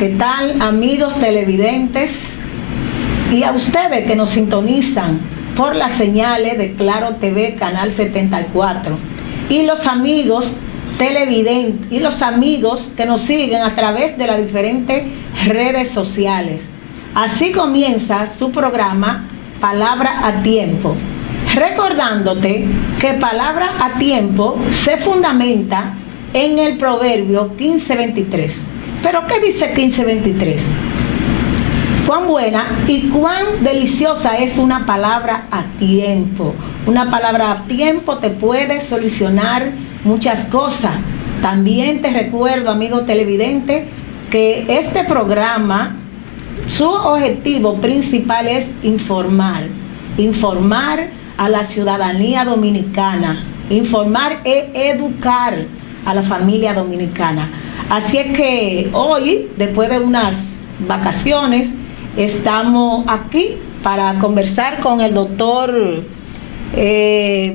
¿qué tal, amigos televidentes? Y a ustedes que nos sintonizan por las señales de Claro TV, Canal 74. Y los amigos televidentes y los amigos que nos siguen a través de las diferentes redes sociales. Así comienza su programa Palabra a Tiempo. Recordándote que Palabra a Tiempo se fundamenta en el proverbio 15:23. ¿Pero qué dice 15:23? Cuán buena y cuán deliciosa es una palabra a tiempo. Una palabra a tiempo te puede solucionar muchas cosas. También te recuerdo, amigo televidente, que este programa, su objetivo principal es informar a la ciudadanía dominicana, informar e educar a la familia dominicana. Así es que hoy, después de unas vacaciones, estamos aquí para conversar con el doctor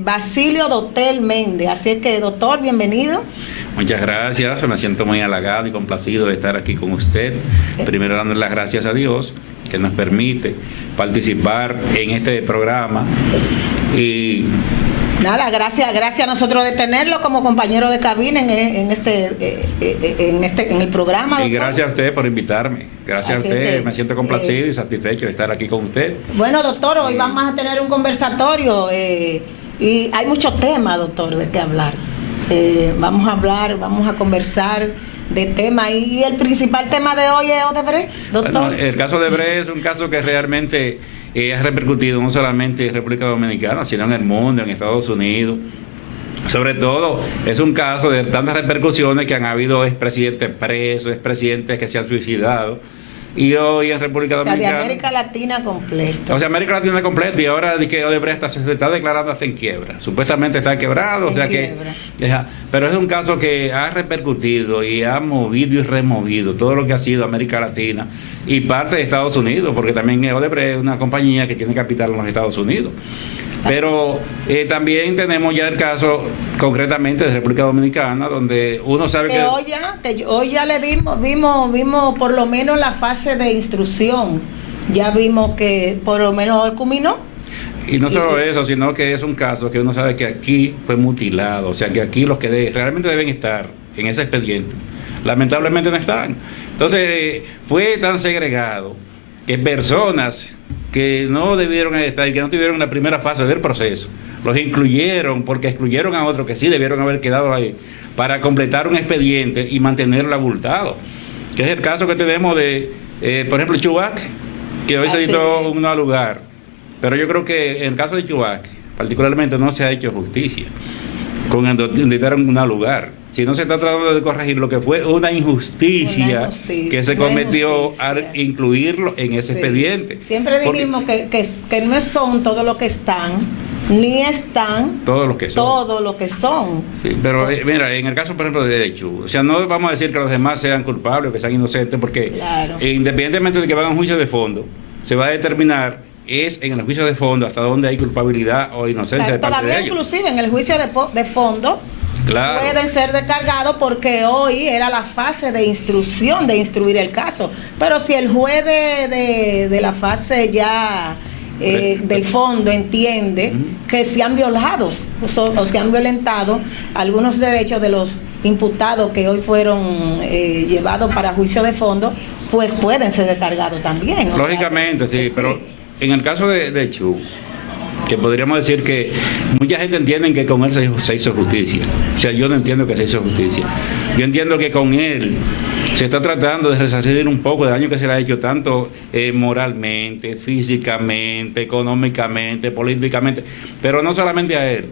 Basilio Dotel Méndez. Así es que, doctor, bienvenido. Muchas gracias, me siento muy halagado y complacido de estar aquí con usted. Primero dando las gracias a Dios que nos permite participar en este programa. Y nada, gracias a nosotros de tenerlo como compañero de cabina en el programa, doctor. Y gracias a usted por invitarme. Gracias Así a usted, que, me siento complacido y satisfecho de estar aquí con usted. Bueno, doctor, hoy vamos a tener un conversatorio y hay muchos temas, doctor, de qué hablar. Vamos a conversar de temas y el principal tema de hoy es Odebrecht, doctor. Bueno, el caso de Odebrecht es un caso que realmente ha repercutido no solamente en República Dominicana, sino en el mundo, en Estados Unidos. Sobre todo, es un caso de tantas repercusiones que han habido expresidentes presos, expresidentes que se han suicidado. Y hoy en República Dominicana... O sea, de América Latina completa. O sea, América Latina completa, y ahora de que Odebrecht se está declarando hasta en quiebra. Supuestamente está quebrado, o sea quiebra. Pero es un caso que ha repercutido y ha movido y removido todo lo que ha sido América Latina y parte de Estados Unidos, porque también Odebrecht es una compañía que tiene capital en los Estados Unidos. Pero también tenemos ya el caso concretamente de República Dominicana, donde uno sabe que hoy ya le vimos por lo menos la fase de instrucción. Ya vimos que por lo menos culminó. Y no solo eso, sino que es un caso que uno sabe que aquí fue mutilado, o sea que aquí los que realmente deben estar en ese expediente, lamentablemente no están. Entonces fue tan segregado que personas que no debieron estar y que no tuvieron la primera fase del proceso, los incluyeron porque excluyeron a otros que sí debieron haber quedado ahí para completar un expediente y mantenerlo abultado, que es el caso que tenemos de, por ejemplo, Chubac, que hoy se editó un lugar, pero yo creo que en el caso de Chubac, particularmente no se ha hecho justicia con editar un lugar. Si no se está tratando de corregir lo que fue una injusticia que se cometió al incluirlo en ese expediente. Siempre dijimos que no son todos los que están, ni están todos los que son. Todo lo que son. Sí, pero mira, en el caso, por ejemplo, de Chu, o sea, no vamos a decir que los demás sean culpables o que sean inocentes, porque claro, independientemente de que vayan a un juicio de fondo, se va a determinar es en el juicio de fondo hasta dónde hay culpabilidad o inocencia de parte de ellos. Inclusive en el juicio de fondo, claro, pueden ser descargados porque hoy era la fase de instrucción, de instruir el caso. Pero si el juez de la fase ya del fondo entiende que se han violado o se han violentado algunos derechos de los imputados que hoy fueron llevados para juicio de fondo, pues pueden ser descargados también. Lógicamente, sí, pero en el caso de Chu, que podríamos decir que mucha gente entiende que con él se hizo justicia. O sea, yo no entiendo que se hizo justicia. Yo entiendo que con él se está tratando de resarcir un poco del daño que se le ha hecho tanto moralmente, físicamente, económicamente, políticamente, pero no solamente a él,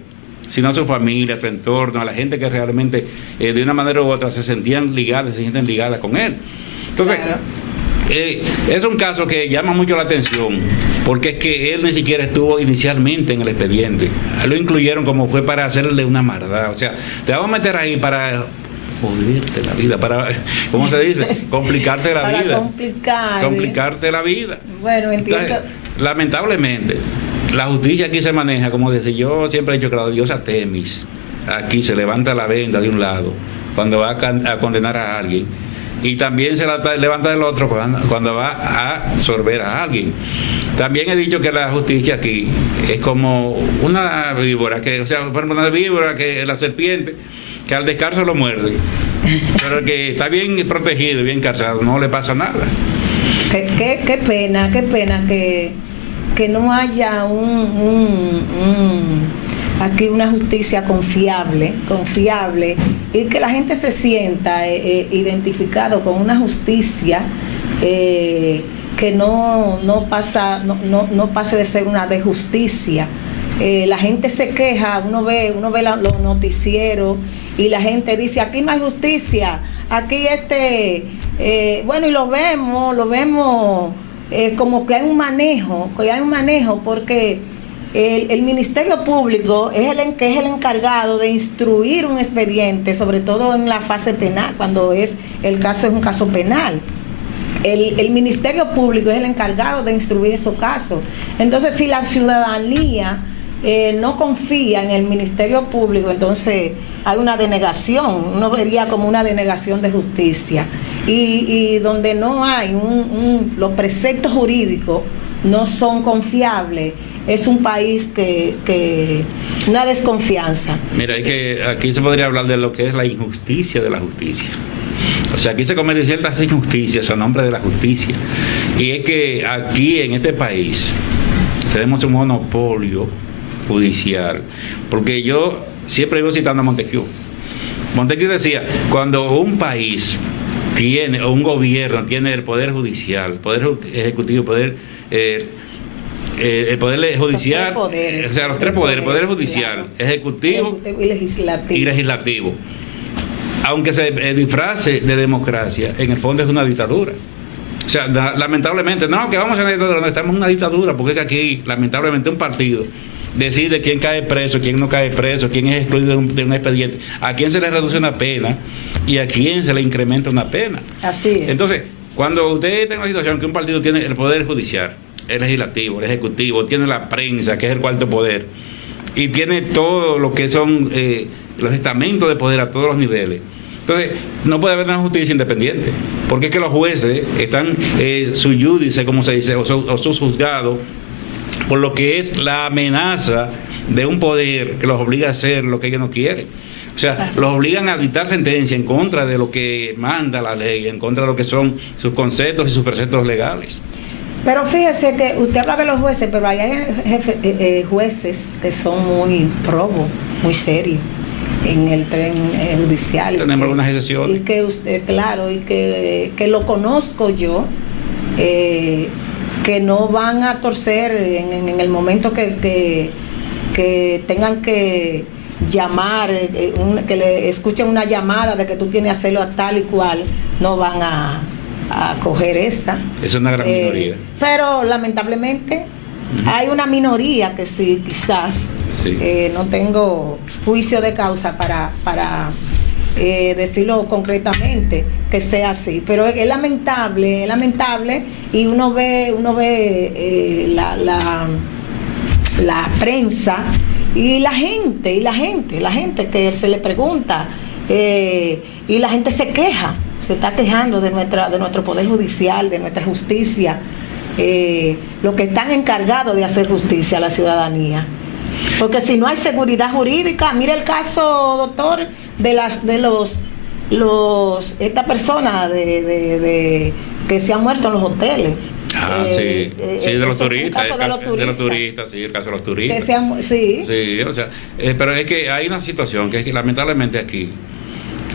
sino a su familia, a su entorno, a la gente que realmente de una manera u otra se sienten ligadas con él. Entonces, claro, es un caso que llama mucho la atención, porque es que él ni siquiera estuvo inicialmente en el expediente. Lo incluyeron como fue para hacerle una maldad. O sea, te vamos a meter ahí para joderse la vida, para, ¿cómo se dice? Complicarte la vida. Complicarte la vida. Bueno, entiendo. Entonces, lamentablemente, la justicia aquí se maneja, como decía, yo siempre he dicho que la diosa Temis, aquí se levanta la venda de un lado, cuando va a condenar a alguien, y también se levanta del otro cuando va a absorber a alguien. También he dicho que la justicia aquí es como una víbora, o sea, por ejemplo, una víbora, que la serpiente, que al descanso lo muerde, pero que está bien protegido, bien encarcelado, no le pasa nada. Qué pena que no haya aquí una justicia confiable, y que la gente se sienta identificado con una justicia que no pase de ser una de justicia. La gente se queja, uno ve los noticieros y la gente dice, aquí no hay justicia, aquí bueno, y lo vemos como que hay un manejo, porque el Ministerio Público es el encargado de instruir un expediente, sobre todo en la fase penal, cuando el caso es un caso penal. El Ministerio Público es el encargado de instruir esos casos. Entonces, si la ciudadanía no confía en el Ministerio Público, entonces hay una denegación, uno vería como una denegación de justicia. Y donde no hay los preceptos jurídicos no son confiables, es un país que una desconfianza. Mira, aquí se podría hablar de lo que es la injusticia de la justicia. O sea, aquí se cometen ciertas injusticias a nombre de la justicia. Y es que aquí en este país tenemos un monopolio judicial. Porque yo siempre iba citando a Montesquieu. Montesquieu decía, cuando un país tiene, o un gobierno tiene el poder judicial, poder ejecutivo, el poder judicial, o sea, los tres poderes, el poder judicial, ejecutivo y legislativo. Aunque se disfrace de democracia, en el fondo es una dictadura. O sea, lamentablemente, no, que vamos a una dictadura, no, estamos en una dictadura, porque es que aquí, lamentablemente, un partido decide quién cae preso, quién no cae preso, quién es excluido de un expediente, a quién se le reduce una pena y a quién se le incrementa una pena. Así es. Entonces, cuando usted tiene una situación que un partido tiene el poder judicial, el legislativo, el ejecutivo, tiene la prensa, que es el cuarto poder, y tiene todo lo que son los estamentos de poder a todos los niveles, entonces no puede haber una justicia independiente, porque es que los jueces están su judice, como se dice, o sus juzgados, por lo que es la amenaza de un poder que los obliga a hacer lo que ellos no quieren. O sea, los obligan a dictar sentencia en contra de lo que manda la ley, en contra de lo que son sus conceptos y sus preceptos legales. Pero fíjese que usted habla de los jueces, pero hay jueces que son muy probos, muy serios en el tren judicial. Tenemos algunas excepciones. Y que usted, claro, y que lo conozco yo, que no van a torcer en el momento que tengan que llamar, que le escuchen una llamada de que tú tienes que hacerlo a tal y cual, no van a coger esa. Es una gran minoría. Pero lamentablemente hay una minoría que sí, quizás, sí. No tengo juicio de causa para decirlo concretamente que sea así, pero es lamentable, y uno ve la prensa y la gente que se le pregunta, y la gente se está quejando de nuestro poder judicial, de nuestra justicia, los que están encargados de hacer justicia a la ciudadanía. Porque si no hay seguridad jurídica, mire el caso, doctor, esta persona que se han muerto en los hoteles. Sí, de los turistas. El caso de los turistas, sí, el caso de los turistas. Sí, o sea, pero es que hay una situación que es que lamentablemente aquí,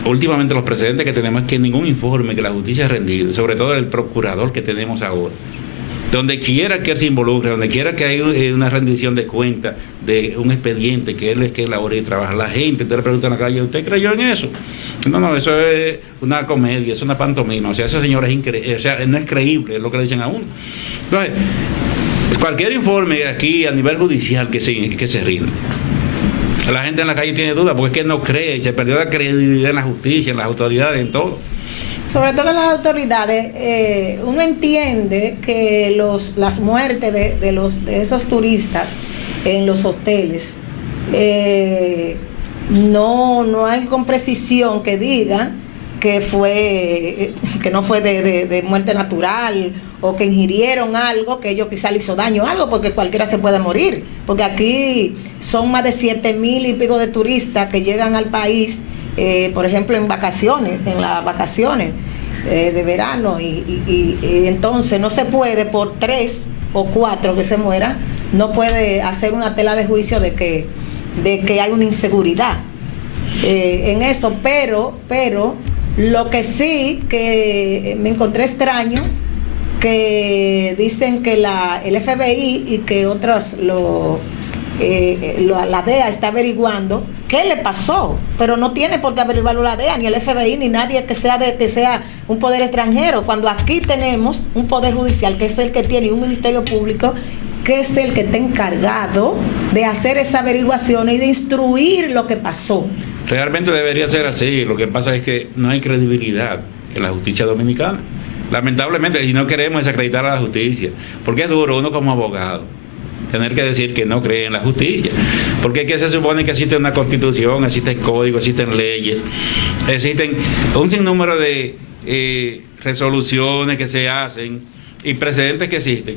últimamente los precedentes que tenemos es que ningún informe que la justicia ha rendido, sobre todo el procurador que tenemos ahora, donde quiera que él se involucre, donde quiera que haya una rendición de cuentas de un expediente que él es que elabora y trabaja, la gente te le pregunta en la calle, ¿usted creyó en eso? No, eso es una comedia, es una pantomima. O sea, ese señor no es creíble, es lo que le dicen a uno. Entonces, cualquier informe aquí a nivel judicial que se rinde, la gente en la calle tiene dudas porque es que no cree, se perdió la credibilidad en la justicia, en las autoridades, en todo. Sobre todo en las autoridades, uno entiende que las muertes de esos turistas en los hoteles, no hay con precisión que digan que no fue de muerte natural, o que ingirieron algo que ellos quizá le hizo daño, algo, porque cualquiera se puede morir, porque aquí son más de 7,000 y pico de turistas que llegan al país, por ejemplo en las vacaciones de verano, y entonces no se puede por 3 o 4 que se mueran, no puede hacer una tela de juicio de que hay una inseguridad en eso, pero lo que sí que me encontré extraño, que dicen que el FBI y que otros la DEA está averiguando qué le pasó, pero no tiene por qué averiguarlo la DEA, ni el FBI, ni nadie que sea un poder extranjero, cuando aquí tenemos un poder judicial que es el que tiene, y un ministerio público que es el que está encargado de hacer esa averiguación y de instruir lo que pasó. Realmente debería ser así. Lo que pasa es que no hay credibilidad en la justicia dominicana, lamentablemente, y no queremos desacreditar a la justicia, porque es duro uno como abogado tener que decir que no cree en la justicia, porque es que se supone que existe una constitución, existen códigos, existen leyes, existen un sinnúmero de resoluciones que se hacen y precedentes que existen,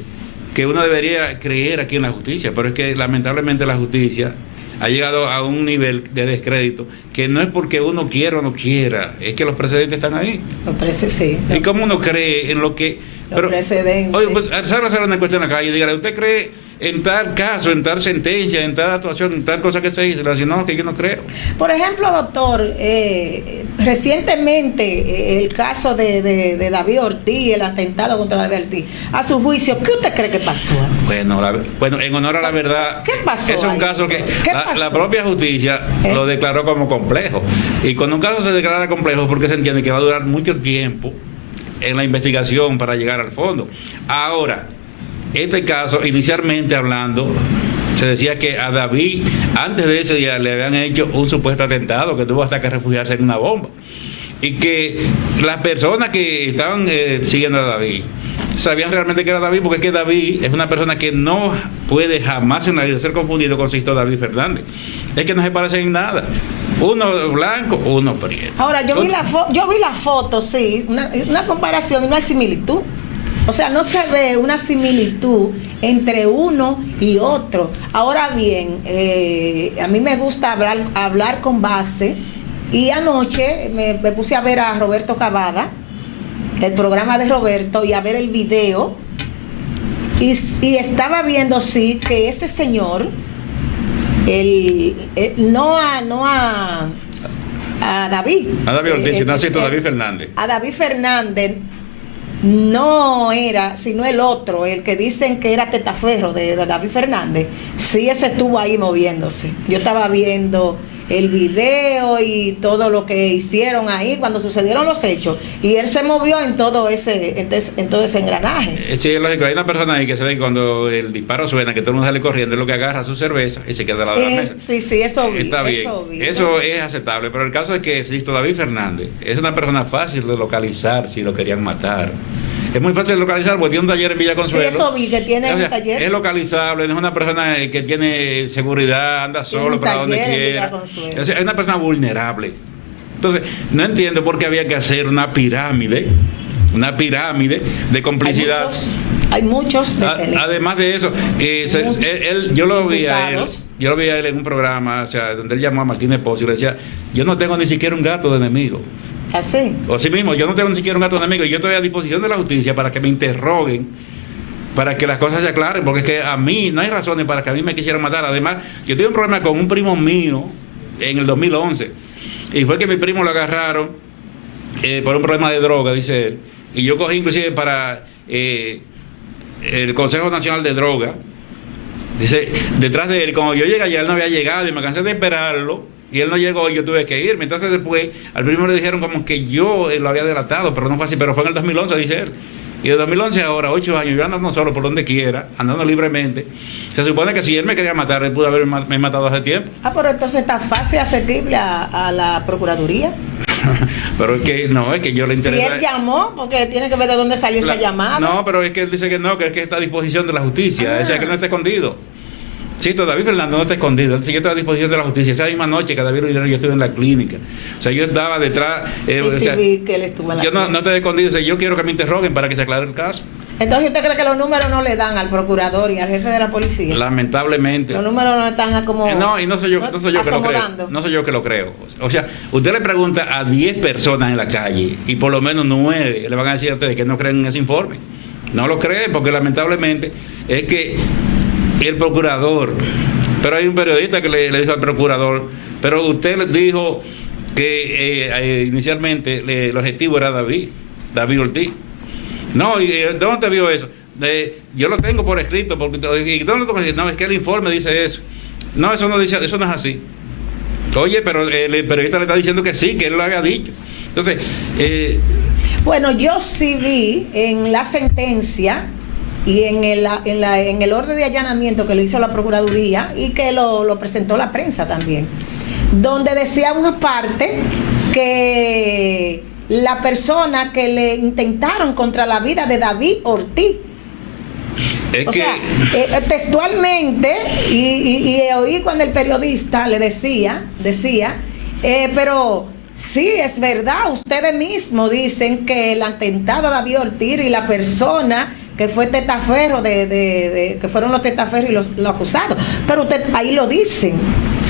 que uno debería creer aquí en la justicia, pero es que lamentablemente la justicia ha llegado a un nivel de descrédito que no es porque uno quiera o no quiera, es que los precedentes están ahí. Sí. ¿Y cómo uno cree en lo que... Los precedentes. Oye, pues salga a hacer una encuesta en la calle y dígale, ¿usted cree en tal caso, en tal sentencia, en tal actuación, en tal cosa que se hizo? Le dice, no, que yo no creo. Por ejemplo, doctor, recientemente el caso de David Ortiz, el atentado contra David Ortiz, a su juicio, ¿qué usted cree que pasó? Bueno, en honor a la verdad, ¿qué pasó? Es un caso que la propia justicia lo declaró como complejo. Y cuando un caso se declara complejo, porque se entiende que va a durar mucho tiempo en la investigación para llegar al fondo. Ahora, este caso, inicialmente hablando, se decía que a David, antes de ese día, le habían hecho un supuesto atentado, que tuvo hasta que refugiarse en una bomba. Y que las personas que estaban siguiendo a David sabían realmente que era David, porque es que David es una persona que no puede jamás en la vida ser confundido con Sixto David Fernández. Es que no se parecen en nada. Uno blanco, uno prieto. Ahora, yo vi la foto, sí, una comparación y una similitud. O sea, no se ve una similitud entre uno y otro. Ahora bien, a mí me gusta hablar con base, y anoche me puse a ver a Roberto Cavada, el programa de Roberto, y a ver el video, y estaba viendo, sí, que ese señor, no a David. A David Ortiz, sino a David Fernández. A David Fernández no era, sino el otro, el que dicen que era testaferro de David Fernández. Sí, ese estuvo ahí moviéndose. Yo estaba viendo el video y todo lo que hicieron ahí cuando sucedieron los hechos, y él se movió en todo ese engranaje. Sí, es lógico. Hay una persona ahí que se ve cuando el disparo suena, que todo el mundo sale corriendo, es lo que agarra su cerveza y se queda al lado de la mesa. Sí, eso vi. Está bien. Eso es aceptable, pero el caso es que Sixto David Fernández es una persona fácil de localizar si lo querían matar. Es muy fácil de localizar, porque tiene un taller en Villa Consuelo. Sí, eso vi, que tiene un taller. Es localizable, no es una persona que tiene seguridad, anda solo para donde quiera. Es una persona vulnerable. Entonces, no entiendo por qué había que hacer una pirámide de complicidad. Hay muchos además de eso, yo lo vi a él en un programa, o sea, donde él llamó a Martínez Pozo y le decía, yo no tengo ni siquiera un gato de enemigo. Así. O sí mismo, yo no tengo ni siquiera un gato de enemigo, y yo estoy a disposición de la justicia para que me interroguen, para que las cosas se aclaren, porque es que a mí no hay razones para que a mí me quisieran matar. Además, yo tuve un problema con un primo mío en el 2011, y fue que mi primo lo agarraron por un problema de droga, dice él, y yo cogí inclusive para el Consejo Nacional de Droga, dice, detrás de él, cuando yo llegué allá, él no había llegado, y me cansé de esperarlo, y él no llegó y yo tuve que irme. Entonces después al primo le dijeron como que yo lo había delatado, pero no fue así, pero fue en el 2011, dice él. Y de 2011 a ahora, 8 años, yo andando solo por donde quiera, andando libremente. Se supone que si él me quería matar, él pudo haberme matado hace tiempo. Pero entonces está fácil asequible a la Procuraduría. Pero es que no, es que yo le interesa. Si él llamó, porque tiene que ver de dónde salió esa llamada. No, pero es que él dice que no, que es que está a disposición de la justicia, o sea, que no está escondido. Sí, David Fernández no está escondido. Entonces, yo estaba a disposición de la justicia. Esa misma noche que David Linares yo estuve en la clínica. O sea, yo estaba detrás. Vi que él estuvo en la clínica. No estoy escondido. O sea, yo quiero que me interroguen para que se aclare el caso. Entonces, ¿usted cree que los números no le dan al procurador y al jefe de la policía? Lamentablemente. Los números no están como... No, y no soy yo que lo creo. No soy yo que lo creo. O sea, usted le pregunta a 10 personas en la calle y por lo menos 9 le van a decir a ustedes que no creen en ese informe. No lo creen porque lamentablemente es que el procurador... Pero hay un periodista que le dijo al procurador, pero usted le dijo que inicialmente el objetivo era David Ortiz. No, ¿y dónde te vio eso? Yo lo tengo por escrito, porque ¿y dónde lo tengo? No, es que el informe dice eso. No, eso no es así. Oye, pero el periodista le está diciendo que sí, que él lo había dicho. Entonces, bueno, yo sí vi en la sentencia y en el orden de allanamiento que le hizo la Procuraduría y que lo presentó la prensa también, donde decía una parte que la persona que le intentaron contra la vida de David Ortiz, textualmente, y oí cuando el periodista le decía, pero sí, es verdad, ustedes mismos dicen que el atentado a David Ortiz y la persona que fue testaferro que fueron los testaferros y los acusados, pero usted ahí lo dicen,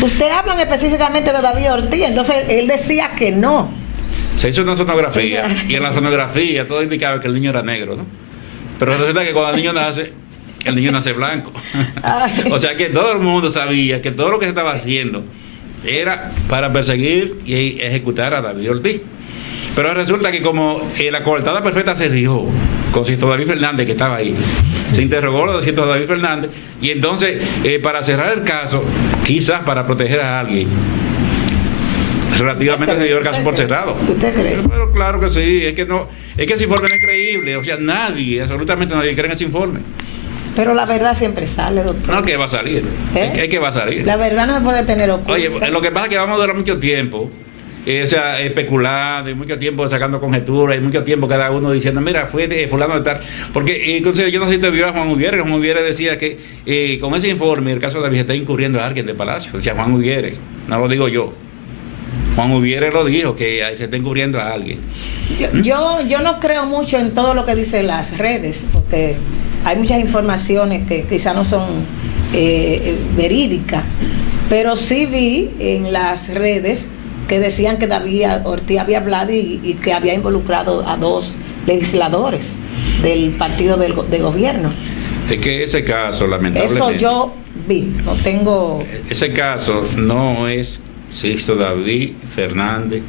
usted hablan específicamente de David Ortiz, entonces él decía que no. Se hizo una sonografía y en la sonografía todo indicaba que el niño era negro, ¿no? Pero resulta que cuando el niño nace blanco. O sea que todo el mundo sabía que todo lo que se estaba haciendo era para perseguir y ejecutar a David Ortiz. Pero resulta que como la coartada perfecta se dio con Sisto David Fernández, que estaba ahí, sí. Se interrogó a Sisto David Fernández y entonces para cerrar el caso, quizás para proteger a alguien, relativamente se dio el caso por cerrado. ¿Usted cree? Pero claro que sí, es que ese informe no es creíble, o sea, absolutamente nadie cree en ese informe. Pero la verdad siempre sale, doctor. No, que va a salir. Es que va a salir. La verdad no se puede tener oculta. Oye, lo que pasa es que vamos a durar mucho tiempo, especulando, y mucho tiempo sacando conjeturas, y mucho tiempo cada uno diciendo, mira, fue fulano de tal. Porque entonces yo no sé si te vio a Juan Uvieres. Juan Uvieres decía que con ese informe, el caso de David está incurriendo a alguien de Palacio. Decía Juan Uvieres, no lo digo yo. Juan Uvieres lo dijo, que se está encubriendo a alguien. Yo no creo mucho en todo lo que dicen las redes, porque hay muchas informaciones que quizás no son verídicas, pero sí vi en las redes que decían que David Ortiz había hablado y que había involucrado a 2 legisladores del partido de gobierno. Es que ese caso, lamentablemente... Eso yo vi, no tengo... Ese caso no es Sisto David Fernández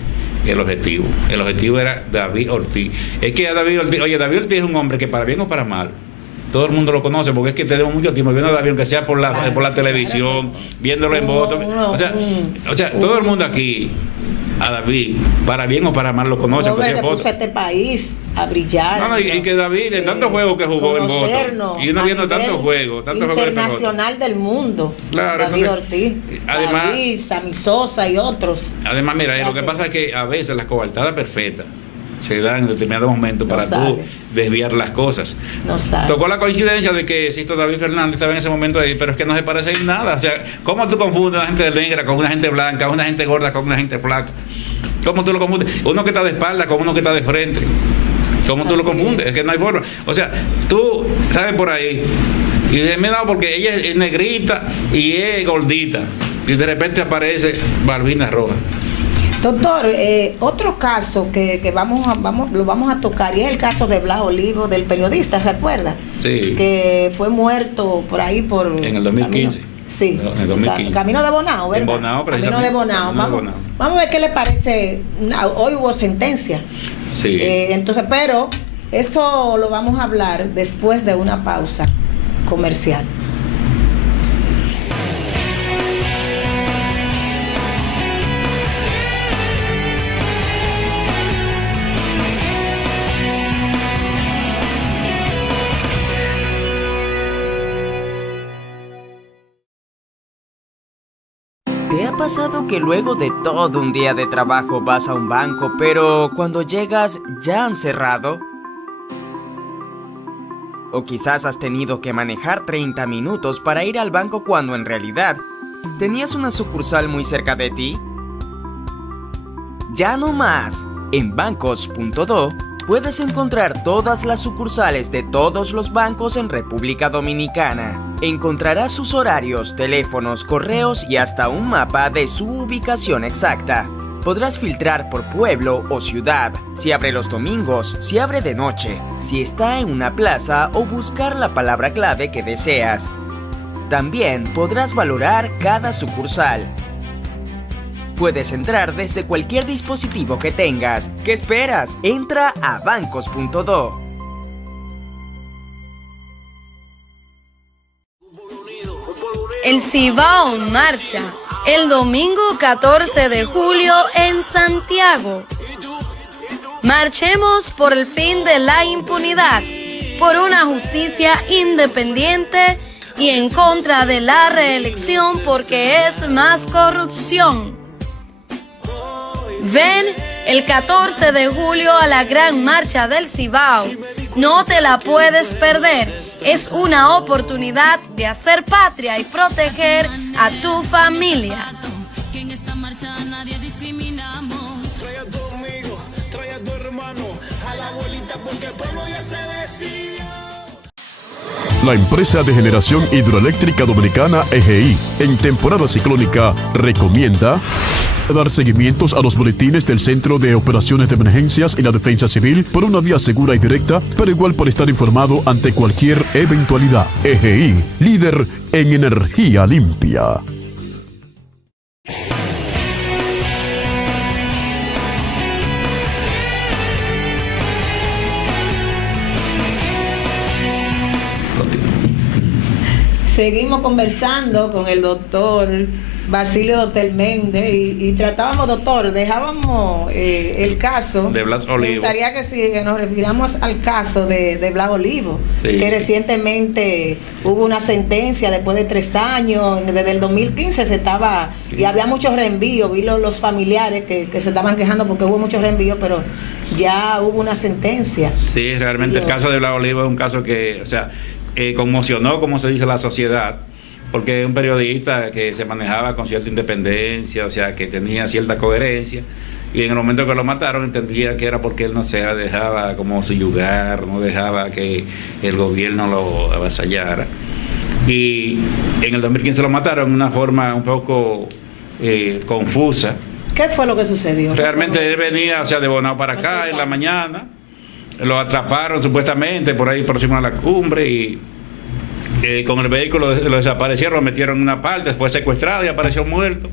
el objetivo. El objetivo era David Ortiz. Es que a David Ortiz es un hombre que para bien o para mal, todo el mundo lo conoce, porque es que tenemos mucho tiempo viendo a David, aunque sea por la televisión, viéndolo en voto. O sea, todo el mundo aquí, a David, para bien o para mal, lo conoce. No, le puso a este país a brillar. Y que David, en tantos juegos que jugó en voto, y uno viendo tantos juegos internacional del mundo. Claro, David Ortiz, además, David, Sammy Sosa y otros. Además, mira, lo que pasa es que a veces las coartadas perfectas se dan en determinados momentos para tú desviar las cosas. No sabe. Tocó la coincidencia de que Sisto David Fernández estaba en ese momento ahí, pero es que no se parece en nada. O sea, ¿cómo tú confundes a una gente negra con una gente blanca, una gente gorda con una gente flaca? ¿Cómo tú lo confundes? Uno que está de espalda con uno que está de frente. ¿Cómo tú lo confundes? Es que no hay forma. O sea, tú sabes por ahí y dices, mira, porque ella es negrita y es gordita, y de repente aparece Balbina Roja. Doctor, otro caso que lo vamos a tocar, y es el caso de Blas Olivo, del periodista, ¿se acuerda? Sí. Que fue muerto por ahí en el 2015. Sí, en el 2015. Camino de Bonao, ¿verdad? En Bonao, Camino de Bonao. Vamos a ver qué le parece. Hoy hubo sentencia. Sí. Entonces, pero eso lo vamos a hablar después de una pausa comercial. ¿Te ha pasado que luego de todo un día de trabajo vas a un banco, pero cuando llegas ya han cerrado? O quizás has tenido que manejar 30 minutos para ir al banco cuando en realidad tenías una sucursal muy cerca de ti. Ya no más. En bancos.do puedes encontrar todas las sucursales de todos los bancos en República Dominicana. Encontrarás sus horarios, teléfonos, correos y hasta un mapa de su ubicación exacta. Podrás filtrar por pueblo o ciudad, si abre los domingos, si abre de noche, si está en una plaza o buscar la palabra clave que deseas. También podrás valorar cada sucursal. Puedes entrar desde cualquier dispositivo que tengas. ¿Qué esperas? Entra a bancos.do. El Cibao marcha el domingo 14 de julio en Santiago. Marchemos por el fin de la impunidad, por una justicia independiente y en contra de la reelección porque es más corrupción. Ven el 14 de julio a la gran marcha del Cibao. No te la puedes perder. Es una oportunidad de hacer patria y proteger a tu familia. La empresa de generación hidroeléctrica dominicana EGI, en temporada ciclónica, recomienda dar seguimientos a los boletines del Centro de Operaciones de Emergencias y la Defensa Civil por una vía segura y directa, pero igual por estar informado ante cualquier eventualidad. EGI, líder en energía limpia. Seguimos conversando con el doctor Basilio Dotel Méndez y tratábamos, doctor, dejábamos el caso de Blas Olivo. Me gustaría que nos refiramos al caso de Blas Olivo, sí, que recientemente hubo una sentencia después de 3 años, desde el 2015 se estaba, sí, y había muchos reenvíos, vi los familiares que se estaban quejando porque hubo muchos reenvíos, pero ya hubo una sentencia. Sí, realmente el caso de Blas Olivo es un caso que, o sea, conmocionó, como se dice, la sociedad, porque es un periodista que se manejaba con cierta independencia, o sea, que tenía cierta coherencia, y en el momento que lo mataron entendía que era porque él no se dejaba como subyugar, no dejaba que el gobierno lo avasallara. Y en el 2015 lo mataron de una forma un poco confusa. ¿Qué fue lo que sucedió? Realmente él venía, o sea, de Bonao para acá en la mañana. Lo atraparon supuestamente por ahí próximo a la cumbre y con el vehículo lo desaparecieron, lo metieron en una parte, fue secuestrado y apareció muerto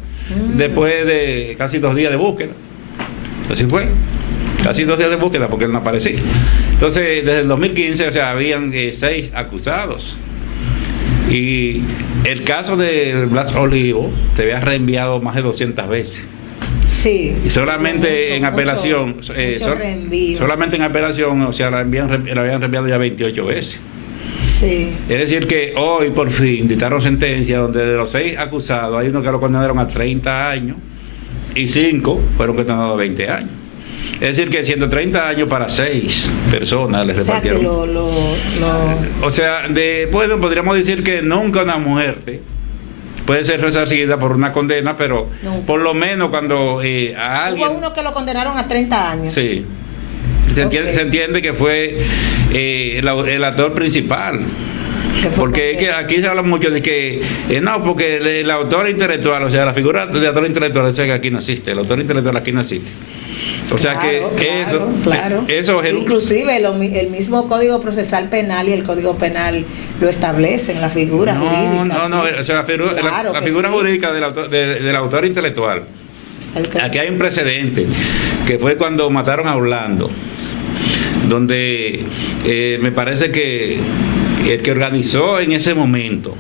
después de casi 2 días de búsqueda. Así fue, casi 2 días de búsqueda porque él no aparecía. Entonces, desde el 2015, o sea, habían 6 acusados. Y el caso de Blas Olivo se había reenviado más de 200 veces. Sí. Y solamente en apelación, solamente en apelación, o sea, la habían reenviado ya 28 veces. Sí. Es decir que hoy por fin dictaron sentencia donde de los 6 acusados hay uno que lo condenaron a 30 años y 5 fueron condenados a 20 años. Es decir que 130 años para 6 personas les repartieron. O sea, bueno, podríamos decir que nunca una muerte puede ser resarcida por una condena, pero no, por lo menos cuando a alguien... Hubo uno que lo condenaron a 30 años. Sí. Se entiende que fue el actor principal. Porque es que aquí se habla mucho de que no, porque el autor intelectual, o sea, la figura de autor intelectual, o sea, que aquí no existe, el autor intelectual aquí no existe. O sea, claro, eso inclusive el mismo Código Procesal Penal y el Código Penal lo establecen, la figura jurídica. No, o sea, la figura jurídica del autor intelectual. Aquí hay un precedente, que fue cuando mataron a Orlando, donde me parece que el que organizó en ese momento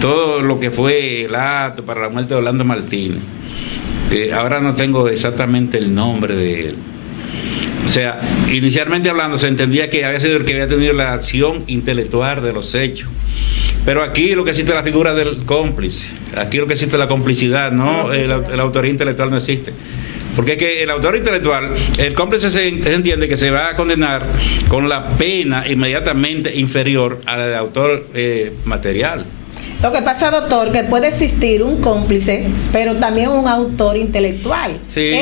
todo lo que fue el acto para la muerte de Orlando Martínez, ahora no tengo exactamente el nombre de él. O sea, inicialmente hablando se entendía que había sido el que había tenido la acción intelectual de los hechos. Pero aquí lo que existe es la figura del cómplice. Aquí lo que existe es la complicidad, ¿no? La autoría intelectual no existe. Porque es que el autor intelectual, el cómplice se entiende que se va a condenar con la pena inmediatamente inferior a la del autor material. Lo que pasa, doctor, que puede existir un cómplice, pero también un autor intelectual. Sí.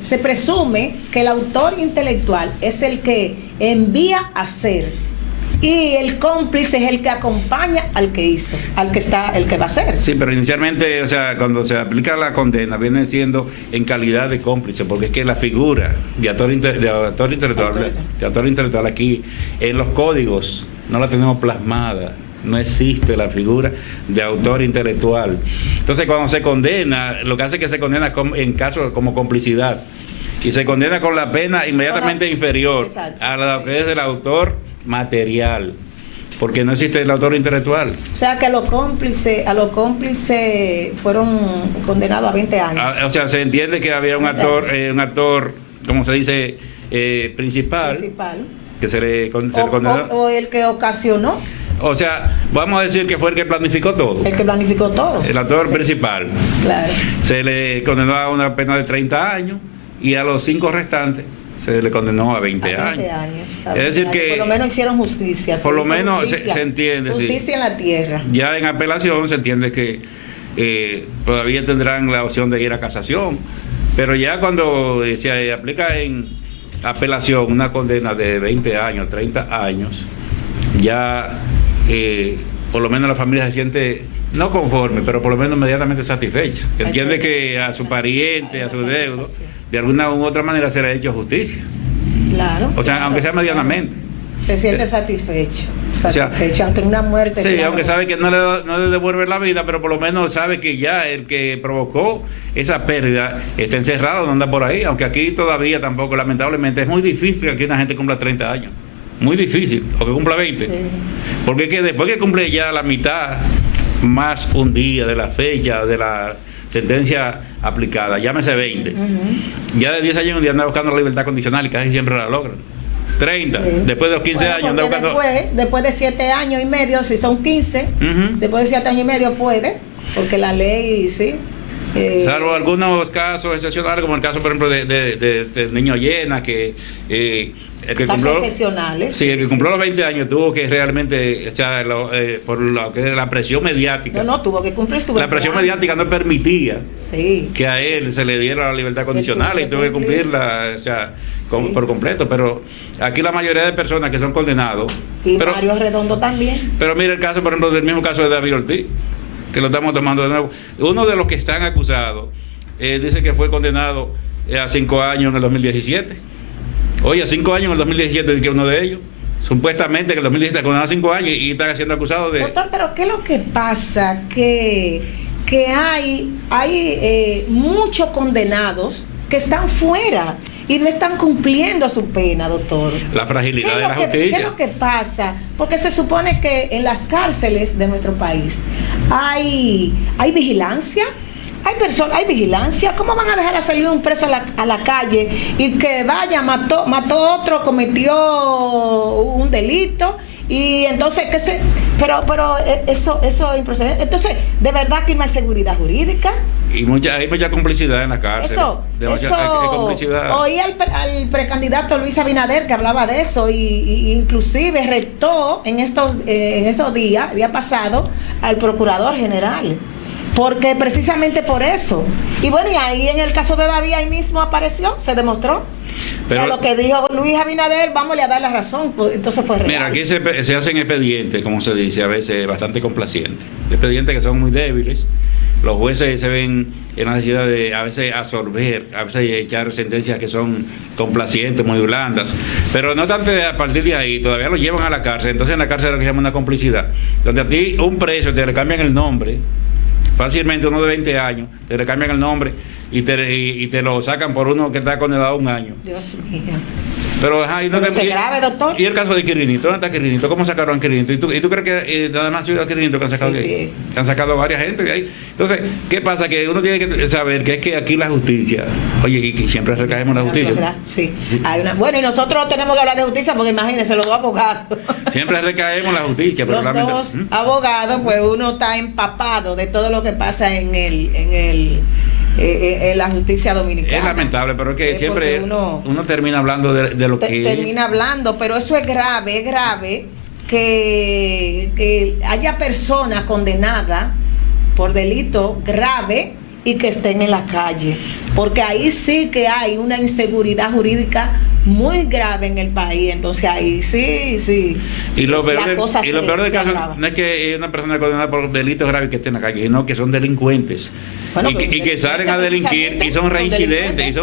Se presume que el autor intelectual es el que envía a hacer y el cómplice es el que acompaña al que hizo, el que va a hacer. Sí, pero inicialmente, o sea, cuando se aplica la condena, viene siendo en calidad de cómplice, porque es que la figura de autor intelectual aquí en los códigos no la tenemos plasmada. No existe la figura de autor intelectual. Entonces, cuando se condena, lo que hace es que se condena en caso como complicidad y se condena con la pena inmediatamente inferior a lo que es el autor material, porque no existe el autor intelectual. O sea que a los cómplices fueron condenados a 20 años. O sea, se entiende que había un actor, como se dice, principal, que se le condenó. O el que ocasionó. O sea, vamos a decir que fue el que planificó todo. El que planificó todo. El actor principal. Claro. Se le condenó a una pena de 30 años y a los 5 restantes se le condenó a 20 años. Es decir que... Por lo menos hicieron justicia. Por lo menos se entiende. Justicia en la tierra. Ya en apelación se entiende que todavía tendrán la opción de ir a casación. Pero ya cuando se aplica en apelación una condena de 20 años, 30 años, ya... por lo menos la familia se siente no conforme, pero por lo menos medianamente satisfecha. Que entiende que a su pariente, a su deudo, de alguna u otra manera se le ha hecho justicia. Claro. O sea, aunque sea medianamente. Se siente satisfecho. O sea, ante una muerte. Sí, claro. Aunque sabe que no le devuelve la vida, pero por lo menos sabe que ya el que provocó esa pérdida está encerrado, no anda por ahí. Aunque aquí todavía tampoco, lamentablemente, es muy difícil que aquí una gente cumpla 30 años. Muy difícil, o que cumpla 20. Sí. Porque es que después que cumple ya la mitad, más un día de la fecha de la sentencia aplicada, llámese 20. Ya de 10 años un día anda buscando la libertad condicional y casi siempre la logran. 30, sí. Después de los 15 años anda buscando... Después de 7 años y medio, si son 15, después de 7 años y medio puede, porque la ley, sí. Salvo algunos casos excepcionales, como el caso, por ejemplo, de Niño Llena, que el que cumplió, profesionales. Sí, el que cumplió los 20 años tuvo que realmente, o sea, por lo que la presión mediática. No, tuvo que cumplir su 20 La presión años. mediática no permitía sí. que a él se le diera la libertad condicional y tuvo que cumplirla, o sea, por completo. Pero aquí la mayoría de personas que son condenados. Y Mario Redondo también. Pero mira el caso, por ejemplo, del mismo caso de David Ortiz, que lo estamos tomando de nuevo. Uno de los que están acusados dice que fue condenado a 5 años en el 2017. Oye, a 5 años en el 2017, dice que uno de ellos. Supuestamente que en el 2017 condenado a 5 años y está siendo acusado de... Doctor, pero ¿qué es lo que pasa? Que hay muchos condenados que están fuera y no están cumpliendo su pena, doctor. La fragilidad de la justicia. ¿Qué es lo que pasa? Porque se supone que en las cárceles de nuestro país hay vigilancia. Hay vigilancia. ¿Cómo van a dejar a salir un preso a la calle y que vaya, mató otro, cometió un delito? Y entonces, pero eso es improcedente. Entonces, de verdad que no hay seguridad jurídica. Y hay mucha complicidad en la cárcel. Oí al precandidato Luis Abinader que hablaba de eso y inclusive retó en esos días pasado al procurador general. Porque precisamente por eso. Y bueno, y ahí en el caso de David, ahí mismo apareció, se demostró. Pero, o sea, lo que dijo Luis Abinader, vamos a dar la razón, pues, entonces fue real. Mira, aquí se hacen expedientes, como se dice, a veces bastante complacientes. Expedientes que son muy débiles. Los jueces se ven en la necesidad de a veces absorber, a veces echar sentencias que son complacientes, muy blandas. Pero no tanto a partir de ahí, todavía lo llevan a la cárcel. Entonces en la cárcel es lo que se llama una complicidad. Donde a ti un preso te le cambian el nombre, fácilmente uno de 20 años, te le cambian el nombre y te lo sacan por uno que está condenado a 1 año. Dios mío. Pero es grave, doctor. ¿Y el caso de Quirinito? ¿Dónde está Quirinito? ¿Cómo sacaron a Quirinito? ¿Y tú crees que nada más ha sido a Quirinito que han sacado de ahí? Sí. Han sacado a varias gente de ahí. Entonces, ¿qué pasa? Que uno tiene que saber que es que aquí la justicia, oye, y que siempre recaemos en la justicia. ¿Verdad? Sí. Bueno, y nosotros tenemos que hablar de justicia porque imagínense, los dos abogados. Siempre recaemos en la justicia. Pero los dos abogados, pues uno está empapado de todo lo que pasa en en la justicia dominicana. Es lamentable, pero es que siempre uno termina hablando de lo que termina hablando, pero eso es grave que haya personas condenadas por delito grave y que estén en la calle, porque ahí sí que hay una inseguridad jurídica muy grave en el país. Entonces ahí sí y lo peor del caso no es que una persona condenada por delitos graves que esté en la calle, sino que son delincuentes. Bueno, y que salen a delinquir y son reincidentes.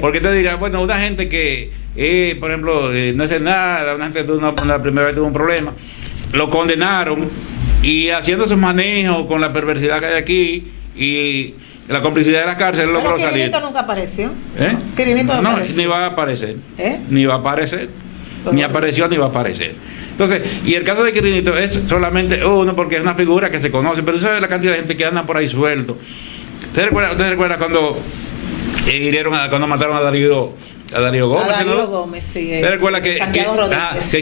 Porque te dirá, bueno, una gente que por ejemplo no hace nada, una gente la primera vez tuvo un problema, lo condenaron y haciendo sus manejos con la perversidad que hay aquí y la complicidad de la cárcel logró salir. Quirinito nunca apareció. Quirinito no apareció. Ni va a aparecer. Ni va a aparecer. Ni apareció ni va a aparecer. Entonces, y el caso de Quirinito es solamente uno porque es una figura que se conoce, pero tú sabes la cantidad de gente que anda por ahí suelto. ¿Usted recuerda cuando cuando mataron a Darío Gómez? A Darío Gómez, sí. ¿Usted recuerda que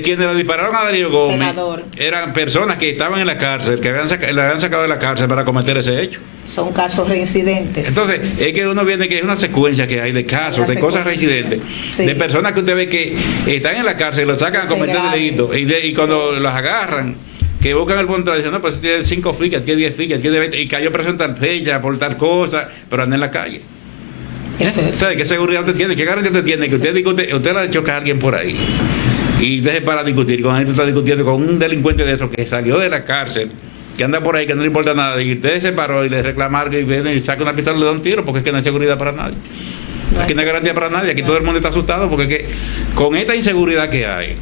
quienes le dispararon a Darío Gómez, senador, eran personas que estaban en la cárcel, que le habían sacado de la cárcel para cometer ese hecho? Son casos reincidentes. Entonces, es que uno viene que es una secuencia que hay de casos, de cosas reincidentes, de personas que usted ve que están en la cárcel y lo sacan a cometer delitos, y cuando los agarran, que buscan el punto, dicen, no, pues tiene 5 fichas, tiene 10 fichas, tiene 20, y cayó preso en tal fecha, por tal cosa, pero anda en la calle. ¿Sabe qué seguridad usted tiene? ¿Qué garantía usted tiene? Que usted le choca a alguien por ahí y deje para discutir, con alguien está discutiendo con un delincuente de esos que salió de la cárcel, que anda por ahí, que no le importa nada, y usted se paró y le reclama algo y viene y saca una pistola y le da un tiro, porque es que no hay seguridad para nadie. Aquí no hay garantía para nadie, aquí todo el mundo está asustado, porque es que con esta inseguridad que hay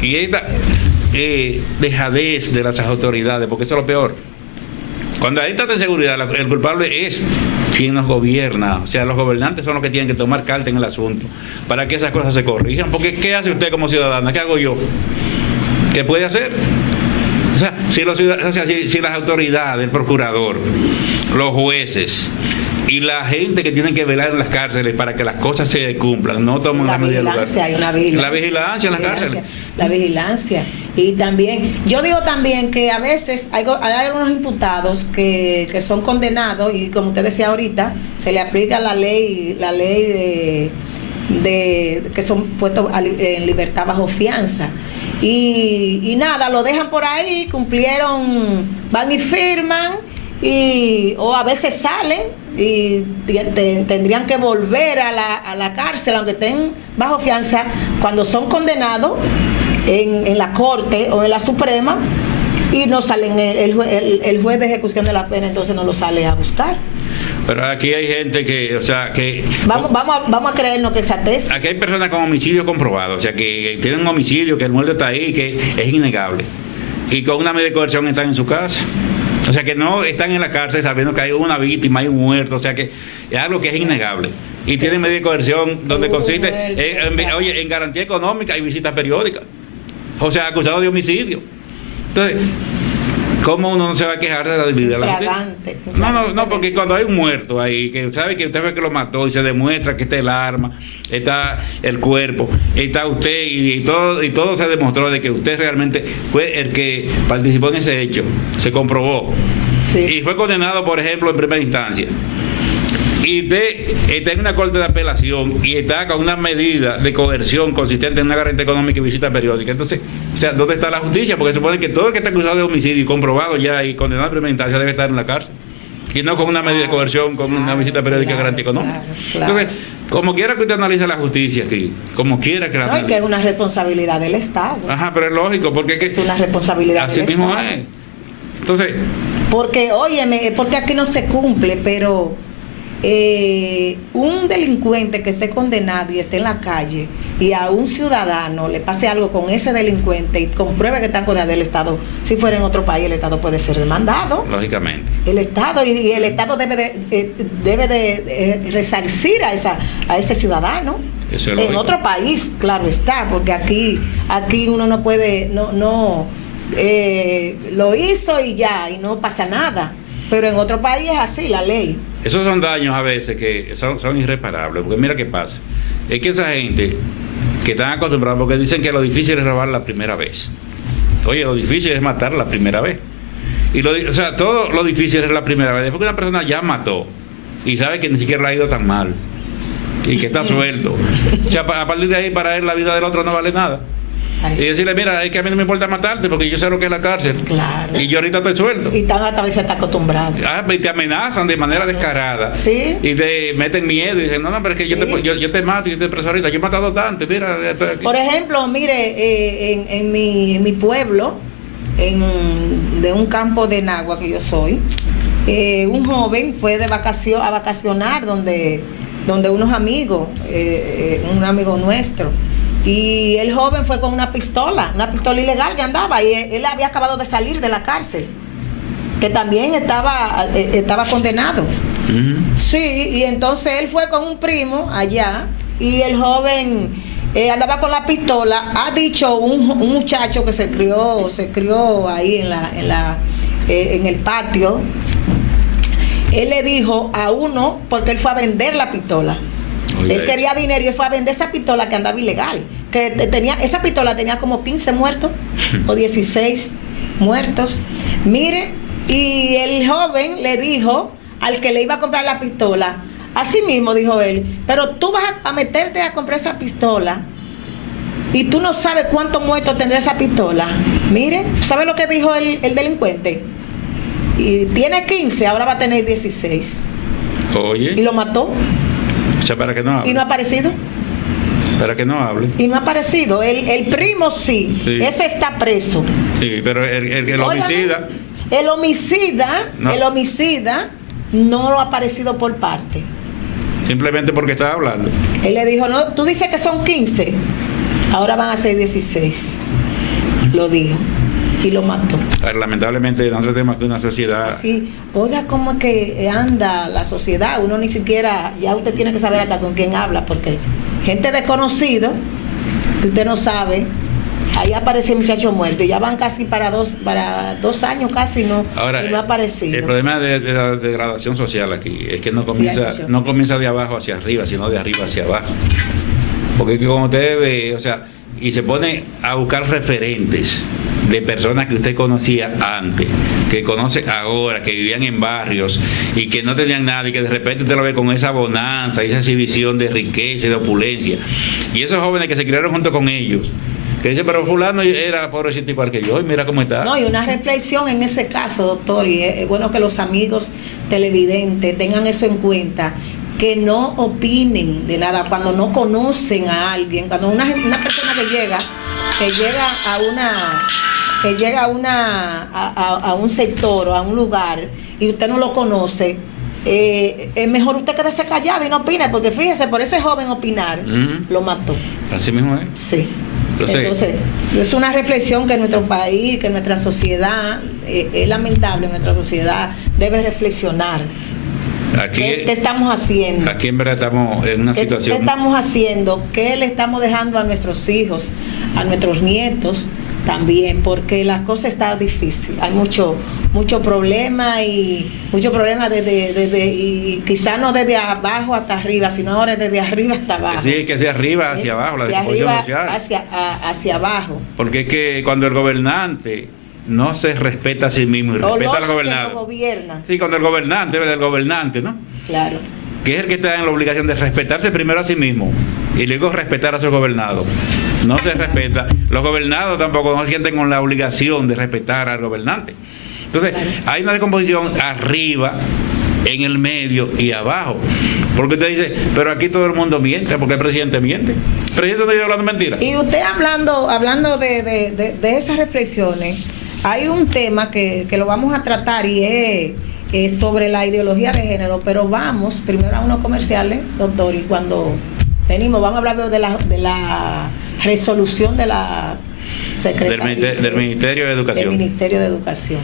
y esta dejadez de las autoridades, porque eso es lo peor. Cuando hay tanta inseguridad, el culpable es quien nos gobierna. O sea, los gobernantes son los que tienen que tomar carta en el asunto para que esas cosas se corrijan. Porque ¿qué hace usted como ciudadana? ¿Qué hago yo? ¿Qué puede hacer? O sea, si las autoridades, el procurador, los jueces y la gente que tienen que velar en las cárceles para que las cosas se cumplan, no toman la medida de lugar. Hay una vigilancia. La vigilancia en las cárceles. La vigilancia. Y también, yo digo también que a veces hay algunos imputados que son condenados y como usted decía ahorita, se le aplica la ley de que son puestos en libertad bajo fianza. Y nada, lo dejan por ahí, cumplieron, van y firman, o a veces salen y tendrían que volver a la cárcel, aunque estén bajo fianza, cuando son condenados en la Corte o en la Suprema, y no salen, el juez de ejecución de la pena entonces no lo sale a buscar. Pero aquí hay gente que, o sea, que... Vamos a creernos que esa tesis. Aquí hay personas con homicidio comprobado, o sea, que tienen un homicidio, que el muerto está ahí, que es innegable. Y con una medida de coerción están en su casa. O sea, que no están en la cárcel sabiendo que hay una víctima, hay un muerto, o sea, que es algo que es innegable. Y tienen medida de coerción donde consiste, en garantía económica y visitas periódicas. O sea, acusado de homicidio. Entonces, ¿cómo uno no se va a quejar de la debilidad de la gente? No, porque cuando hay un muerto ahí, que sabe que usted ve que lo mató y se demuestra que está el arma, está el cuerpo, está usted y todo se demostró de que usted realmente fue el que participó en ese hecho, se comprobó. Sí. Y fue condenado, por ejemplo, en primera instancia. Y usted está en una corte de apelación y está con una medida de coerción consistente en una garantía económica y visita periódica. Entonces, o sea, ¿dónde está la justicia? Porque se supone que todo el que está acusado de homicidio y comprobado ya y condenado en primera instancia debe estar en la cárcel. Y no con una medida de coerción, con una visita periódica y garantía económica. Entonces, como quiera que usted analice la justicia aquí, como quiera que la analice. No, y que es una responsabilidad del Estado. Ajá, pero es lógico, porque es una responsabilidad del Estado. Así mismo es. Entonces... Porque, óyeme, porque aquí no se cumple, pero... un delincuente que esté condenado y esté en la calle y a un ciudadano le pase algo con ese delincuente y compruebe que está condenado, el Estado, si fuera en otro país, el Estado puede ser demandado. Lógicamente. El Estado y el Estado debe de resarcir a ese ciudadano. Eso es en otro país, claro está, porque aquí uno no puede, lo hizo y ya, y no pasa nada. Pero en otro país es así, la ley. Esos son daños a veces que son irreparables, porque mira qué pasa. Es que esa gente que están acostumbrados, porque dicen que lo difícil es robar la primera vez. Oye, lo difícil es matar la primera vez. Y todo lo difícil es la primera vez. Después que una persona ya mató, y sabe que ni siquiera le ha ido tan mal y que está suelto. O sea, a partir de ahí, para él la vida del otro no vale nada. Ay, Y sí. decirle, mira, es que a mí no me importa matarte porque yo sé lo que es la cárcel. Claro. Y yo ahorita estoy suelto. Y a veces está acostumbrado. Y te amenazan de manera descarada. Sí. Y te meten miedo y dicen, no, pero es que Sí. yo te mato, yo te preso ahorita. Yo he matado tanto, mira, estoy aquí. Por ejemplo, mire, en mi pueblo, de un campo de Nagua que yo soy, un joven fue de a vacacionar donde unos amigos, un amigo nuestro. Y el joven fue con una pistola ilegal que andaba, y él había acabado de salir de la cárcel, que también estaba condenado. Ujú. Sí, y entonces él fue con un primo allá, y el joven andaba con la pistola. Ha dicho un muchacho que se crió ahí en el patio. Él le dijo a uno, porque él fue a vender la pistola. Oye. Él quería dinero y él fue a vender esa pistola que andaba ilegal. Esa pistola tenía como 15 muertos o 16 muertos. Mire, y el joven le dijo al que le iba a comprar la pistola, así mismo dijo él, pero tú vas a meterte a comprar esa pistola y tú no sabes cuántos muertos tendrá esa pistola. Mire, ¿sabe lo que dijo el delincuente? Y tiene 15, ahora va a tener 16. Y Oye, lo mató. o sea, para que no Y hable. no ha aparecido. Para que no hable. Y no ha aparecido. El primo sí. Sí. Ese está preso. Sí, pero el Óigame, homicida. El homicida no lo ha aparecido por parte. Simplemente porque estaba hablando. Él le dijo, no, tú dices que son 15, ahora van a ser 16. Lo dijo. Y lo mató. Lamentablemente nosotros tenemos aquí una sociedad. Así, oiga cómo es que anda la sociedad. Uno ni siquiera, ya usted tiene que saber hasta con quién habla, porque gente desconocida, que usted no sabe, ahí apareció un muchacho muerto, y ya van casi para dos años casi, Ahora, y no ha aparecido. el problema de la degradación social aquí es que no Sí, hay comienza, mucho. no comienza de abajo hacia arriba, sino de arriba hacia abajo. Porque como usted ve, o sea, y se pone a buscar referentes de personas que usted conocía antes, que conoce ahora, que vivían en barrios y que no tenían nada, y que de repente usted lo ve con esa bonanza, esa exhibición de riqueza y de opulencia. Y esos jóvenes que se criaron junto con ellos, que dicen, pero fulano era pobrecito igual que yo, y mira cómo está. No, y una reflexión en ese caso, doctor, y es bueno que los amigos televidentes tengan eso en cuenta, que no opinen de nada cuando no conocen a alguien, cuando una persona que llega a un sector o a un lugar y usted no lo conoce, es mejor usted quédese callado y no opine, porque fíjese, por ese joven opinar, Ujú. lo mató. Así mismo es. Sí. Entonces, Es una reflexión que nuestro país, que nuestra sociedad, es lamentable, nuestra sociedad debe reflexionar. aquí, ¿Qué estamos haciendo? aquí en verdad estamos en una ¿Qué situación. estamos haciendo? ¿Qué le estamos dejando a nuestros hijos, a nuestros nietos también? Porque las cosas están difíciles. Hay mucho problema, y mucho problema y quizás no desde abajo hasta arriba, sino ahora desde arriba hasta abajo. Sí, que es de arriba hacia abajo, la de descomposición arriba social. hacia abajo. Porque es que cuando el gobernante no se respeta a sí mismo y O respeta los al que gobernado. lo gobiernan. Sí, cuando el gobernante, ¿no? Claro. Que es el que está en la obligación de respetarse primero a sí mismo y luego respetar a su gobernado. No se respeta. Los gobernados tampoco no se sienten con la obligación de respetar al gobernante. Entonces, hay una descomposición arriba, en el medio y abajo. Porque usted dice, pero aquí todo el mundo miente, porque el presidente miente. El presidente no está hablando mentiras. Y usted hablando de esas reflexiones, hay un tema que lo vamos a tratar, y es sobre la ideología de género, pero vamos primero a unos comerciales, doctor, y cuando venimos vamos a hablar de la resolución de la Secretaría Del Ministerio de Educación. Del Ministerio de Educación.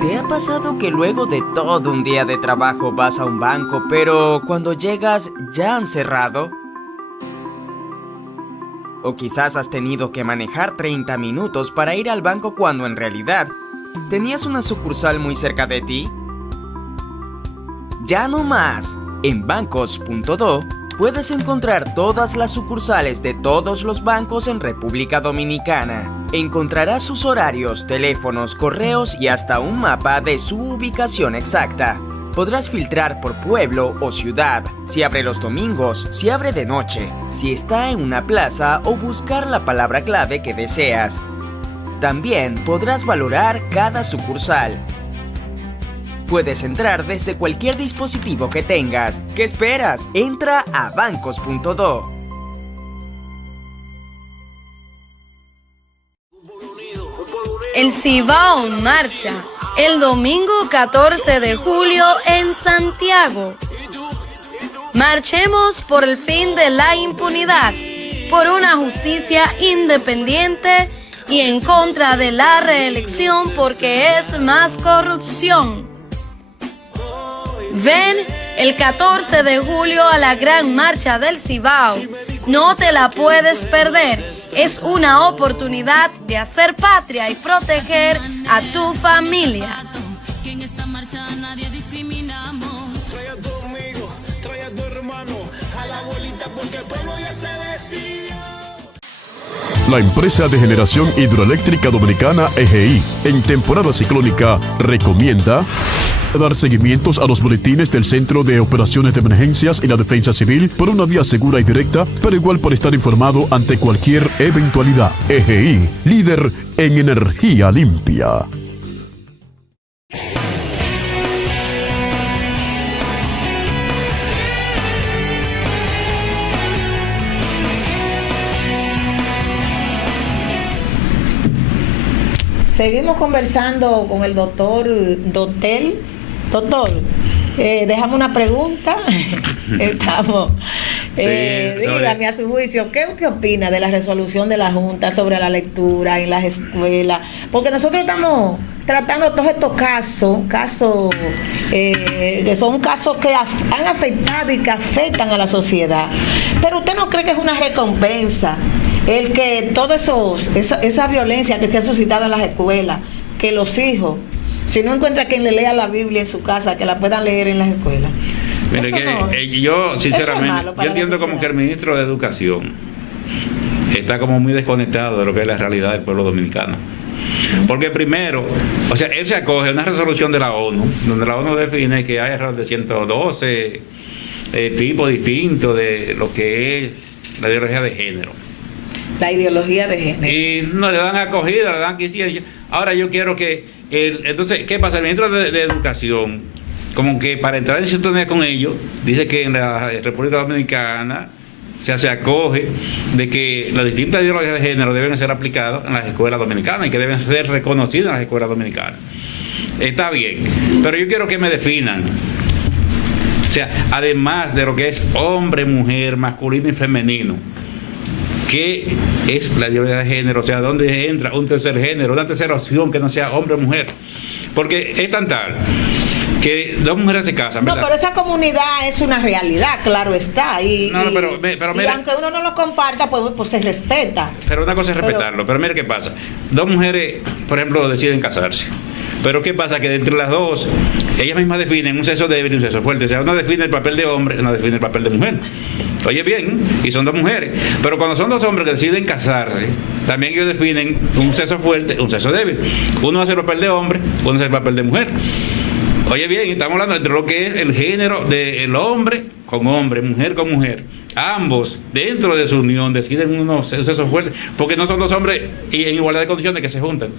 ¿Te ha pasado que luego de todo un día de trabajo vas a un banco, pero cuando llegas ya han cerrado? O quizás has tenido que manejar 30 minutos para ir al banco cuando en realidad ¿Tenías una sucursal muy cerca de ti? Ya no más. En bancos.do puedes encontrar todas las sucursales de todos los bancos en República Dominicana. Encontrarás sus horarios, teléfonos, correos y hasta un mapa de su ubicación exacta. Podrás filtrar por pueblo o ciudad, si abre los domingos, si abre de noche, si está en una plaza o buscar la palabra clave que deseas. También podrás valorar cada sucursal. Puedes entrar desde cualquier dispositivo que tengas. ¿Qué esperas? Entra a bancos.do. El Cibao marcha el domingo 14 de julio en Santiago. Marchemos por el fin de la impunidad, por una justicia independiente y en contra de la reelección porque es más corrupción. Ven el 14 de julio a la gran marcha del Cibao. No te la puedes perder. Es una oportunidad de hacer patria y proteger a tu familia. Que en esta marcha nadie discriminamos. Trae a tu amigo, trae a tu hermano, a la abuelita porque el pueblo ya se decidió. La empresa de generación hidroeléctrica dominicana EGI, en temporada ciclónica, recomienda dar seguimientos a los boletines del Centro de Operaciones de Emergencias y la Defensa Civil por una vía segura y directa, pero igual por estar informado ante cualquier eventualidad. EGI, líder en energía limpia. Seguimos conversando con el doctor Dotel. Doctor, dejamos una pregunta. Estamos. Dígame a su juicio, ¿qué usted opina de la resolución de la Junta sobre la lectura en las escuelas? Porque nosotros estamos tratando todos estos casos que son casos que han afectado y que afectan a la sociedad. Pero ¿usted no cree que es una recompensa el que toda esa violencia que se ha suscitado en las escuelas, que los hijos, si no encuentra quien le lea la Biblia en su casa, que la puedan leer en las escuelas? Mire que yo sinceramente, yo entiendo como que el ministro de Educación está como muy desconectado de lo que es la realidad del pueblo dominicano. Porque primero, o sea, él se acoge a una resolución de la ONU, donde la ONU define que hay alrededor de 112 tipos distintos de lo que es la ideología de género. La ideología de género. Y no le dan acogida, le dan quisiera. Ahora yo quiero que entonces, ¿qué pasa? El ministro de Educación, como que para entrar en sintonía con ellos, dice que en la República Dominicana se acoge de que las distintas ideologías de género deben ser aplicadas en las escuelas dominicanas y que deben ser reconocidas en las escuelas dominicanas. Está bien, pero yo quiero que me definan. O sea, además de lo que es hombre, mujer, masculino y femenino, ¿qué es la ideología de género? O sea, ¿dónde entra un tercer género, una tercera opción que no sea hombre o mujer? Porque es tan tal que dos mujeres se casan, ¿verdad? No, pero esa comunidad es una realidad, claro está. Pero y aunque uno no lo comparta, pues se respeta. Pero una cosa es respetarlo. Pero mire qué pasa. Dos mujeres, por ejemplo, deciden casarse. Pero ¿qué pasa? Que entre las dos, ellas mismas definen un sexo débil y un sexo fuerte. O sea, una define el papel de hombre, una define el papel de mujer. Oye bien, y son dos mujeres. Pero cuando son dos hombres que deciden casarse, también ellos definen un sexo fuerte, un sexo débil. Uno hace el papel de hombre, uno hace el papel de mujer. Oye bien, estamos hablando entre lo que es el género del hombre con hombre, mujer con mujer. Ambos, dentro de su unión, deciden unos sexos fuertes, porque no son dos hombres y en igualdad de condiciones que se juntan.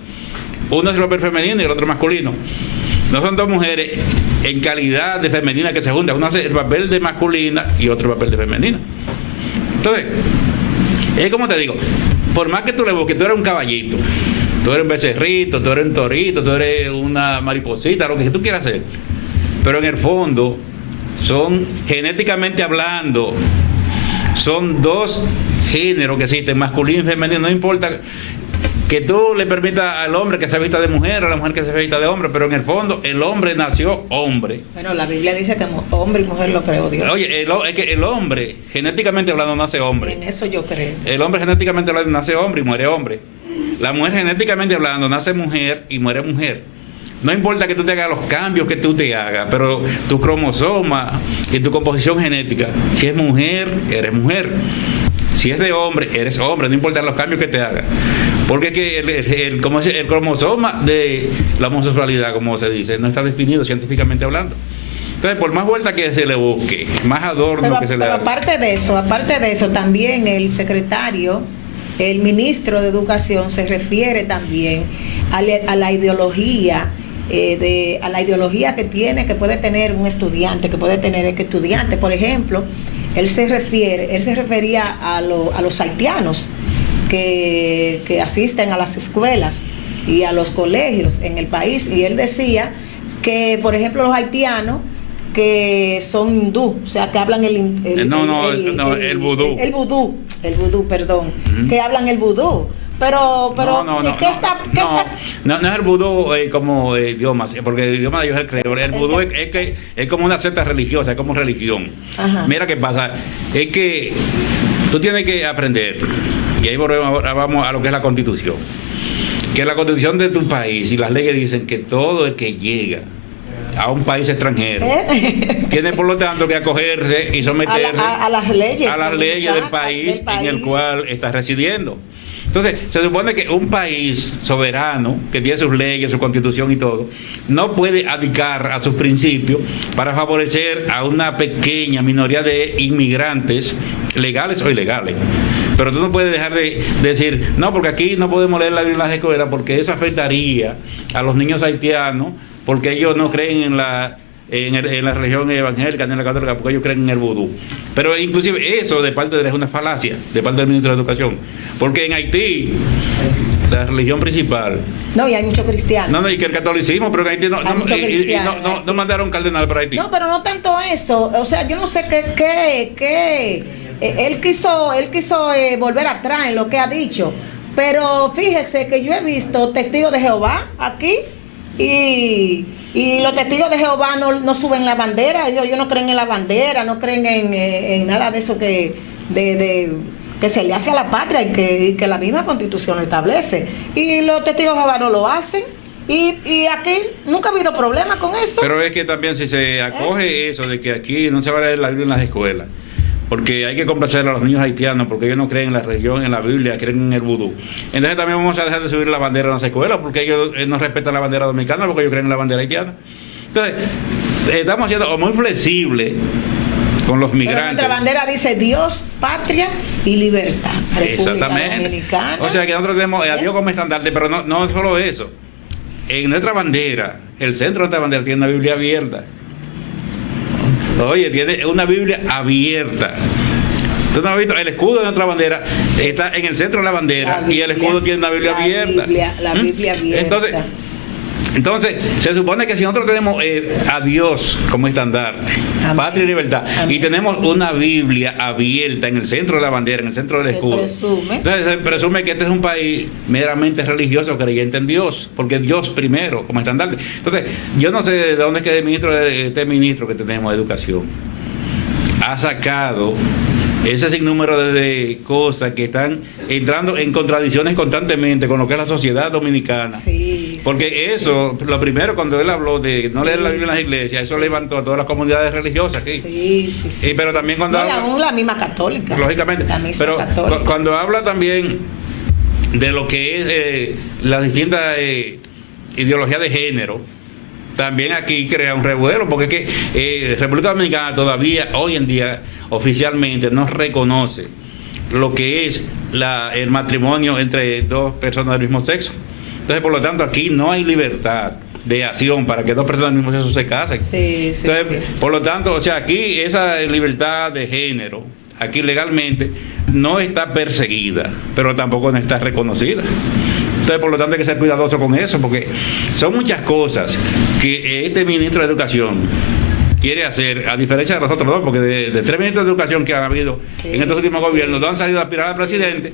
Uno es el papel femenino y el otro masculino. No son dos mujeres en calidad de femenina que se juntan. Uno hace el papel de masculina y otro el papel de femenina. Entonces, es como te digo, por más que tú le busques, tú eres un caballito, tú eres un becerrito, tú eres un torito, tú eres una mariposita, lo que tú quieras hacer. Pero en el fondo, son genéticamente hablando, son dos géneros que existen, masculino y femenino, no importa que tú le permitas al hombre que se vista de mujer, a la mujer que se vista de hombre, pero en el fondo el hombre nació hombre. Bueno, la Biblia dice que hombre y mujer lo creó Dios. Oye, es que el hombre, genéticamente hablando, nace hombre. En eso yo creo. El hombre genéticamente hablando nace hombre y muere hombre. la mujer genéticamente hablando nace mujer y muere mujer. No importa que tú te hagas los cambios que tú te hagas, pero tu cromosoma y tu composición genética, si es mujer, eres mujer. Si es de hombre, eres hombre, no importa los cambios que te hagas. Porque es que el cromosoma de la homosexualidad, como se dice, no está definido científicamente hablando. Entonces, por más vuelta que se le busque, más adorno que se le haga. Aparte de eso, también el secretario, el ministro de Educación, se refiere también a la ideología, a la ideología que puede tener un estudiante, que puede tener el estudiante. Por ejemplo, él se refería a los haitianos que asisten a las escuelas y a los colegios en el país, y él decía que, por ejemplo, los haitianos que son hindú, o sea, que hablan el vudú. El vudú, perdón, que hablan el vudú. Pero ¿qué está? No es el vudú como idioma, porque el idioma de ellos es el creador. El vudú es como una secta religiosa, es como religión. Ajá. Mira qué pasa, es que tú tienes que aprender, y ahí ahora vamos a lo que es la Constitución, que la Constitución de tu país y las leyes dicen que todo el que llega a un país extranjero tiene por lo tanto que acogerse y someterse a las leyes del país en el cual está residiendo. Entonces, se supone que un país soberano, que tiene sus leyes, su constitución y todo, no puede abdicar a sus principios para favorecer a una pequeña minoría de inmigrantes, legales o ilegales. Pero tú no puedes dejar de decir, no, porque aquí no podemos leer la Biblia en las escuelas, porque eso afectaría a los niños haitianos, porque ellos no creen en la religión evangélica ni en la católica, porque ellos creen en el vudú. Pero inclusive eso de parte de él es una falacia, de parte del ministro de Educación, porque en Haití la religión principal, no, y hay muchos cristianos, y que el catolicismo, pero en Haití no mandaron cardenal para Haití. No, pero no tanto eso, o sea, yo no sé qué él quiso volver atrás en lo que ha dicho, pero fíjese que yo he visto testigos de Jehová aquí, y los testigos de Jehová no suben la bandera, ellos no creen en la bandera, no creen en nada de eso que se le hace a la patria y que la misma Constitución establece. Y los testigos de Jehová no lo hacen. Y aquí nunca ha habido problema con eso. Pero es que también si se acoge eso de que aquí no se va a leer la Biblia en las escuelas, porque hay que complacer a los niños haitianos, porque ellos no creen en la religión, en la Biblia, creen en el vudú. Entonces también vamos a dejar de subir la bandera en las escuelas, porque ellos no respetan la bandera dominicana, porque ellos creen en la bandera haitiana. Entonces, estamos siendo muy flexibles con los migrantes. Pero nuestra bandera dice Dios, patria y libertad. Exactamente. Dominicana. O sea que nosotros tenemos a Dios como estandarte, pero no solo eso. En nuestra bandera, el centro de nuestra bandera tiene una Biblia abierta. Oye, tiene una Biblia abierta. ¿Tú no has visto? El escudo de nuestra bandera está en el centro de la bandera, y el escudo tiene una Biblia abierta. La Biblia abierta. Entonces, se supone que si nosotros tenemos a Dios como estandarte, amén, patria y libertad, amén, y tenemos una Biblia abierta en el centro de la bandera, en el centro del escudo, entonces se presume que este es un país meramente religioso, creyente en Dios, porque Dios primero como estandarte. Entonces, yo no sé de dónde es que este ministro que tenemos de Educación ha sacado ese sinnúmero de cosas que están entrando en contradicciones constantemente con lo que es la sociedad dominicana. Sí, porque eso, lo primero, cuando él habló de no leer la Biblia en las iglesias, eso levantó a todas las comunidades religiosas aquí. Sí. Pero también cuando aún la misma católica. Lógicamente. Pero católica, cuando habla también de lo que es las distintas ideologías de género, también aquí crea un revuelo, porque es que República Dominicana todavía hoy en día oficialmente no reconoce lo que es el matrimonio entre dos personas del mismo sexo. Entonces, por lo tanto, aquí no hay libertad de acción para que dos personas del mismo sexo se casen. Entonces, por lo tanto, o sea, aquí esa libertad de género, aquí legalmente, no está perseguida, pero tampoco no está reconocida. Entonces, por lo tanto, hay que ser cuidadoso con eso, porque son muchas cosas que este ministro de Educación quiere hacer, a diferencia de los otros dos, porque de tres ministros de Educación que han habido en estos últimos gobiernos, dos han salido a aspirar al presidente,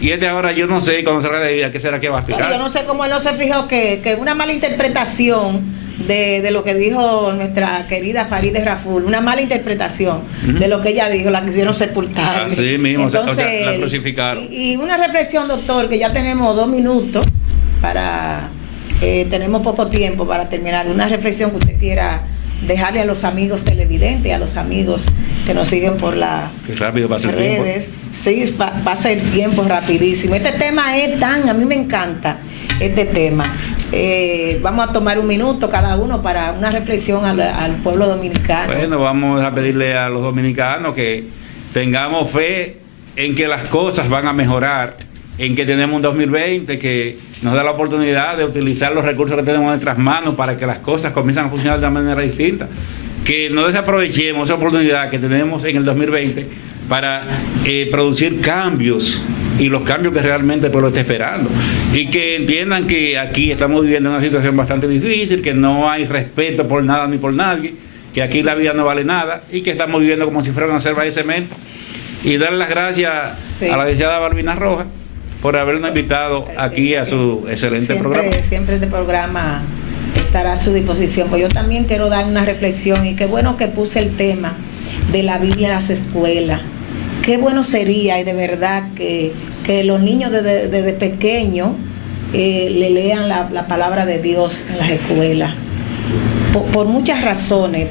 Y ahora yo no sé, cuando salga de ahí, ¿a qué será que va a aspirar? Yo no sé cómo él no se fijó que una mala interpretación de lo que dijo nuestra querida Farideh Raful, una mala interpretación de lo que ella dijo, la quisieron sepultar. Así mismo, entonces, la crucificaron. Y una reflexión, doctor, que ya tenemos 2 minutos para, tenemos poco tiempo para terminar, una reflexión que usted quiera dejarle a los amigos televidentes, a los amigos que nos siguen por las redes. Sí, pasa el tiempo rapidísimo. Este tema es a mí me encanta este tema. Vamos a tomar 1 minuto cada uno para una reflexión al pueblo dominicano. Bueno, vamos a pedirle a los dominicanos que tengamos fe en que las cosas van a mejorar, en que tenemos un 2020 que nos da la oportunidad de utilizar los recursos que tenemos en nuestras manos para que las cosas comiencen a funcionar de manera distinta. Que no desaprovechemos esa oportunidad que tenemos en el 2020 para producir cambios, y los cambios que realmente el pueblo está esperando. Y que entiendan que aquí estamos viviendo una situación bastante difícil, que no hay respeto por nada ni por nadie, que aquí la vida no vale nada y que estamos viviendo como si fuera una selva de cemento. Y darle las gracias a la licenciada Balbina Rojas por habernos invitado aquí a su excelente programa. Siempre este programa estará a su disposición. Pues yo también quiero dar una reflexión, y qué bueno que puse el tema de la Biblia en las escuelas. Qué bueno sería, y de verdad, que los niños desde pequeños le lean la palabra de Dios en las escuelas. Por muchas razones,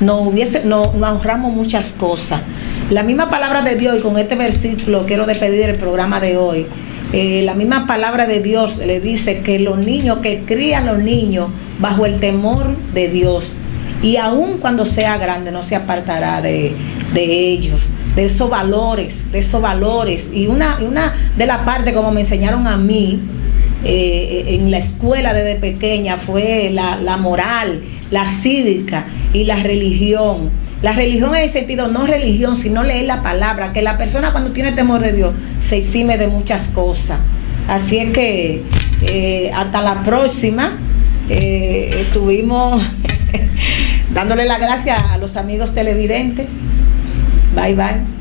nos ahorramos muchas cosas. La misma palabra de Dios, y con este versículo quiero despedir el programa de hoy, la misma palabra de Dios le dice que los niños, que crían los niños bajo el temor de Dios, y aun cuando sea grande no se apartará de ellos, de esos valores, y una de la parte, como me enseñaron a mí en la escuela desde pequeña, fue la moral, la cívica y la religión. La religión en el sentido, no religión, sino leer la palabra, que la persona cuando tiene temor de Dios se exime de muchas cosas. Así es que hasta la próxima. Estuvimos dándole las gracias a los amigos televidentes. Bye bye.